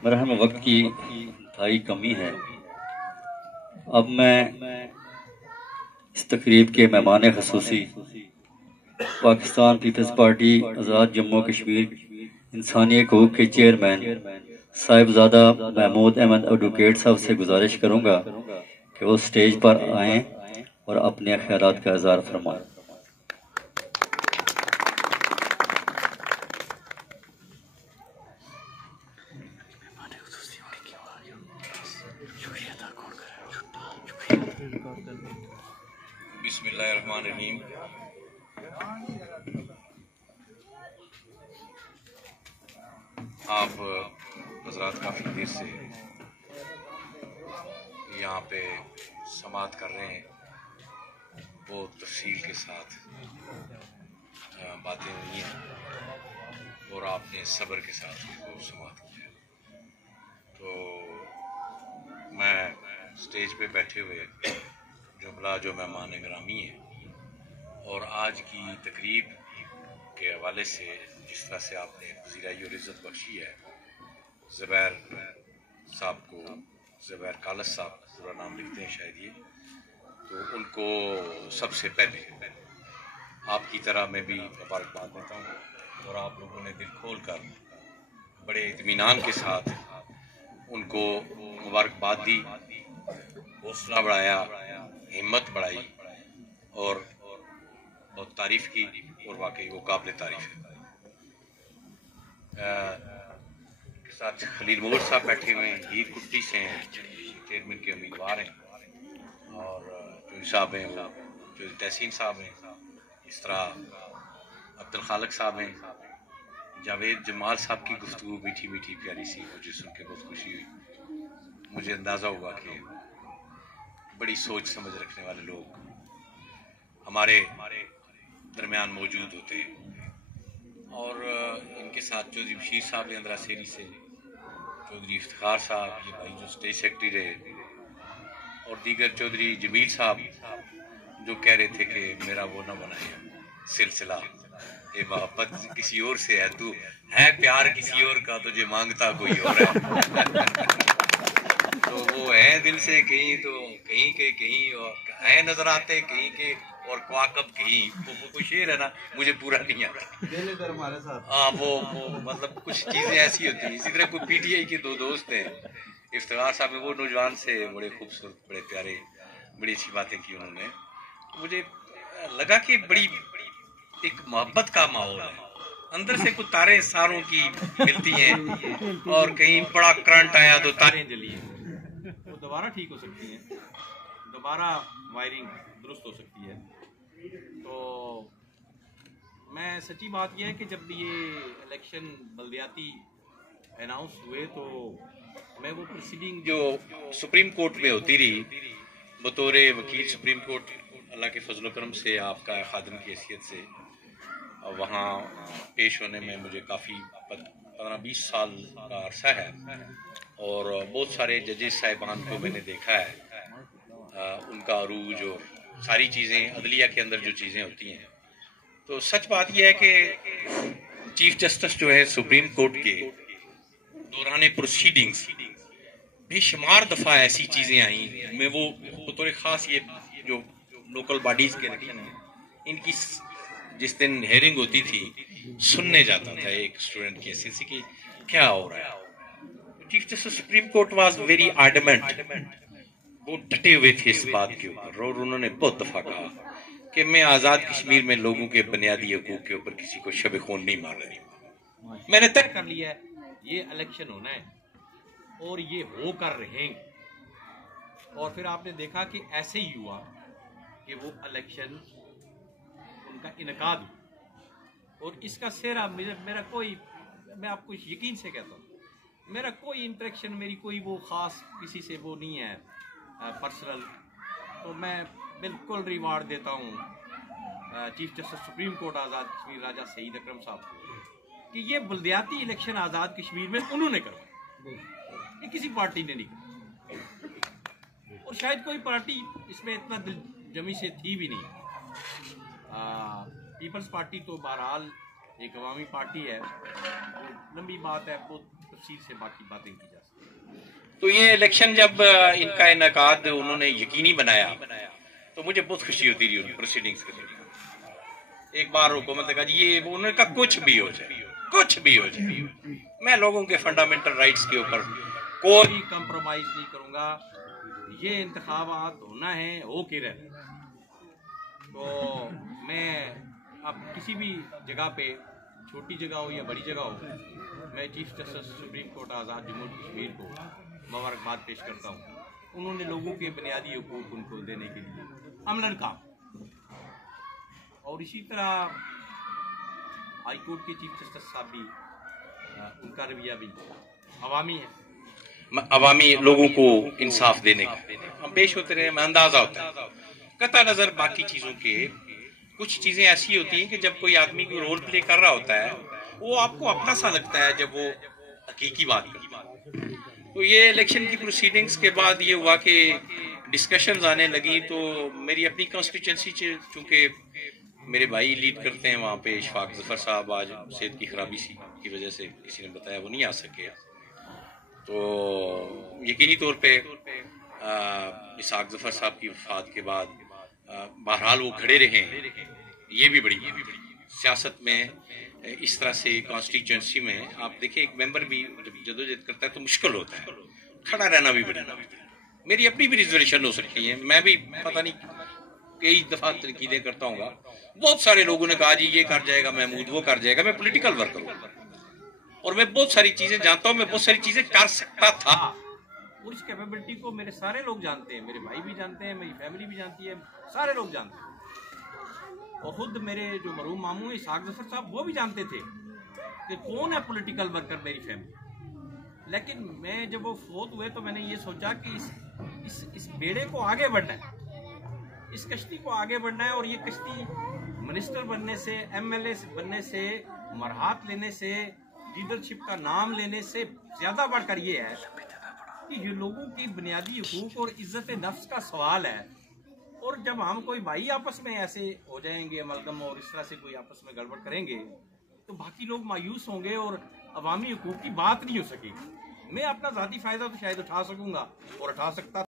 मरहम वक्त की इंतहाई कमी है। अब मैं इस तकरीब के मेहमान खसूसी पाकिस्तान पीपल्स पार्टी आज़ाद जम्मू कश्मीर इंसानी हकूक़ के चेयरमैन साहिबजादा महमूद अहमद एडवोकेट साहब से गुजारिश करूंगा कि वो स्टेज पर आएं और अपने ख्यालात का इज़हार फरमाएं। बिस्मिल्लाहिर्रहमानिर्रहीम। आप हजरात काफ़ी देर से यहाँ पे समाअत कर रहे हैं, बहुत तफसील के साथ बातें हुई हैं और आपने सब्र के साथ इसको समाअत किया है। तो मैं स्टेज पे बैठे हुए जुमला जो मेहमान ग्रामी हैं और आज की तकरीब के हवाले से जिस तरह से आपने वज़ीर इज़्ज़त बख्शी है ज़ुबैर साहब को, ज़ुबैर कालस साहब पूरा नाम लिखते हैं शायद ये, तो उनको सबसे पहले आपकी तरह मैं भी मुबारकबाद देता हूँ और आप लोगों ने दिल खोल कर बड़े इत्मीनान के साथ उनको मुबारकबाद दी, हौसला बढ़ाया, हिम्मत बढ़ाई और बहुत तारीफ की और वाकई वो काबिल तारीफ है। के साथ खलील मोहर साहब बैठे हुए हैं, हीर कुट्टी से हैं, चेयरमैन के उम्मीदवार हैं, और जो साहब हैं वो जो तहसीन साहब हैं, इस तरह अब्दुल खालिक साहब हैं, जावेद जमाल साहब की गुफ्तगू मीठी मीठी प्यारी सी, मुझे सुन के बहुत खुशी हुई। मुझे अंदाज़ा हुआ कि बड़ी सोच समझ रखने वाले लोग हमारे दरमियान मौजूद होते हैं। और इनके साथ चौधरी बशीर साहब हैं अंदरा सेरी से, चौधरी इफ्तिखार साहब ये भाई जो स्टेट सेक्रेटरी रहे, और दीगर चौधरी जमील साहब जो कह रहे थे कि मेरा वो ना बनाए सिलसिला ये मोहब्बत किसी और से है, तू है प्यार किसी और का, तुझे मांगता कोई और है। तो वो है दिल से कहीं, तो कहीं के कहीं और है नजर आते कहीं के और क्वाकब कहीं, वो शेर है ना, मुझे पूरा नहीं आता। हमारे साथ हाँ वो मतलब कुछ चीजें ऐसी होती हैं। इसी तरह कोई पीटीआई के दो दोस्त हैं, इफ्तिखार साहब में वो नौजवान से बड़े खूबसूरत बड़े प्यारे बड़ी अच्छी बातें की उन्होंने। मुझे लगा कि बड़ी एक मोहब्बत का माहौल है, अंदर से कुछ तारे सारों की मिलती हैं और कहीं बड़ा करंट आया तो तारें जली हैं, वो दोबारा ठीक हो सकती हैं, दोबारा वायरिंग दुरुस्त हो सकती है। तो मैं सच्ची बात यह है कि जब ये इलेक्शन बल्दियाती अनाउंस हुए तो मैं वो प्रोसीडिंग जो सुप्रीम कोर्ट में होती रही बतौर वकील सुप्रीम कोर्ट, अल्लाह के फजल करम से आपका खादिम की हैसियत से वहाँ पेश होने में मुझे काफ़ी 15-20 साल का अरसा है और बहुत सारे जजेस साहिबान को मैंने देखा है, उनका अरूज और सारी चीज़ें अदलिया के अंदर जो चीज़ें होती हैं। तो सच बात यह है कि चीफ जस्टिस जो है सुप्रीम कोर्ट के दौरान प्रोसीडिंग्स बेशुमार दफ़ा ऐसी चीज़ें आई, मैं वो बतौर ख़ास ये जो लोकल बॉडीज़ के इलेक्शन हैं इनकी जिस दिन हेयरिंग होती थी सुनने जाता था एक स्टूडेंट की हैसियत की क्या हो रहा है। Chief justice supreme court was very adamant, वो डटे हुए थे इस बात के ऊपर और उन्होंने बहुत दफा कहा कि मैं आजाद कश्मीर में लोगों के बुनियादी हकूक के ऊपर किसी को शब खून नहीं मार रही। मैंने तय कर लिया है ये इलेक्शन होना है और ये हो कर रहेंगे। और फिर आपने देखा कि ऐसे ही हुआ कि वो इलेक्शन उनका इनकाद हुआ और इसका सेहरा मेरा कोई, मैं आपको यकीन से कहता हूँ, मेरा कोई इंटरेक्शन, मेरी कोई वो ख़ास किसी से वो नहीं है पर्सनल। तो मैं बिल्कुल रिवार्ड देता हूँ chief justice supreme court Azad Kashmir राजा सईद अकरम साहब को कि ये बल्दियाती इलेक्शन आज़ाद कश्मीर में उन्होंने करवाया, ये किसी पार्टी ने नहीं किया और शायद कोई पार्टी इसमें इतना दिल जमी से थी भी नहीं। पीपल्स पार्टी तो बहरहाल एक अवामी पार्टी है, लंबी बात है, बहुत तफसील से बाकी बातें की जा सकती। तो ये इलेक्शन जब इनका इनकाद उन्होंने यकीनी बनाया तो मुझे बहुत खुशी होती रही प्रोसीडिंग्स के दौरान। एक बार हुकूमत ने कहा ये वो, उन्होंने कहा कुछ भी हो जाए, कुछ भी हो जाए, मैं लोगों के फंडामेंटल राइट्स के ऊपर कोई कंप्रोमाइज नहीं करूंगा, ये इंतखाबात होना है, हो के रहे। तो मैं अब किसी भी जगह पे, छोटी जगह हो या बड़ी जगह हो, मैं चीफ जस्टिस सुप्रीम कोर्ट आज़ाद जम्मू कश्मीर को मुबारकबाद पेश करता हूँ। उन्होंने लोगों के बुनियादी हुकूक उनको देने के लिए अमलन काम, और इसी तरह हाई कोर्ट के चीफ जस्टिस साहब भी, उनका रवैया भी अवामी है, अवामी लोगों को इंसाफ देने का हम पेश होते रहे, मैं अंदाजा होता है। कता नजर बाकी चीजों के कुछ चीजें ऐसी होती हैं कि जब कोई आदमी कोई रोल प्ले कर रहा होता है वो आपको अपना सा लगता है जब वो हकीकी बात करता है। तो ये इलेक्शन की प्रोसीडिंग्स के बाद ये हुआ कि डिस्कशंस आने लगी, तो मेरी अपनी कॉन्स्टिट्यूंसी चूंकि मेरे भाई लीड करते हैं वहाँ पे, इशफाक जफर साहब आज सेहत की खराबी की वजह से किसी ने बताया वो नहीं आ सके, तो यकीनी तौर पे इशफाक जफर साहब की वफात के बाद बहरहाल वो खड़े रहे। ये भी बड़ी सियासत में इस तरह से कॉन्स्टिट्यूंसी में आप देखिए एक मेंबर भी जब जदोजहद करता है तो मुश्किल होता है, खड़ा रहना भी बड़ी। मेरी अपनी भी रिजर्वेशन हो सकती है, मैं भी पता नहीं कई दफा तनकीदें करता हूँ। बहुत सारे लोगों ने कहा जी ये कर जाएगा महमूद, वो कर जाएगा। मैं पॉलिटिकल वर्कर हूँ और मैं बहुत सारी चीजें जानता हूँ, मैं बहुत सारी चीजें कर सकता था और इस कैपेबिलिटी को मेरे सारे लोग जानते हैं, मेरे भाई भी जानते हैं, मेरी फैमिली भी जानती है, सारे लोग जानते हैं। और खुद मेरे जो मरहूम मामू इशफाक जफर साहब वो भी जानते थे कि कौन है पॉलिटिकल वर्कर मेरी फैमिली। लेकिन मैं जब वो फोत हुए तो मैंने ये सोचा कि इस बेड़े को आगे बढ़ना है, इस कश्ती को आगे बढ़ना है। और ये कश्ती मिनिस्टर बनने से, एमएलए बनने से, मरहात लेने से, लीडरशिप का नाम लेने से ज्यादा बढ़कर ये है कि ये लोगों की बुनियादी हुकूक और इज्जत नफ्स का सवाल है। और जब हम कोई भाई आपस में ऐसे हो जाएंगे अमलगम और इस तरह से कोई आपस में गड़बड़ करेंगे तो बाकी लोग मायूस होंगे और अवामी हुकूक की बात नहीं हो सकेगी। मैं अपना ज़ाती फायदा तो शायद उठा सकूंगा और उठा सकता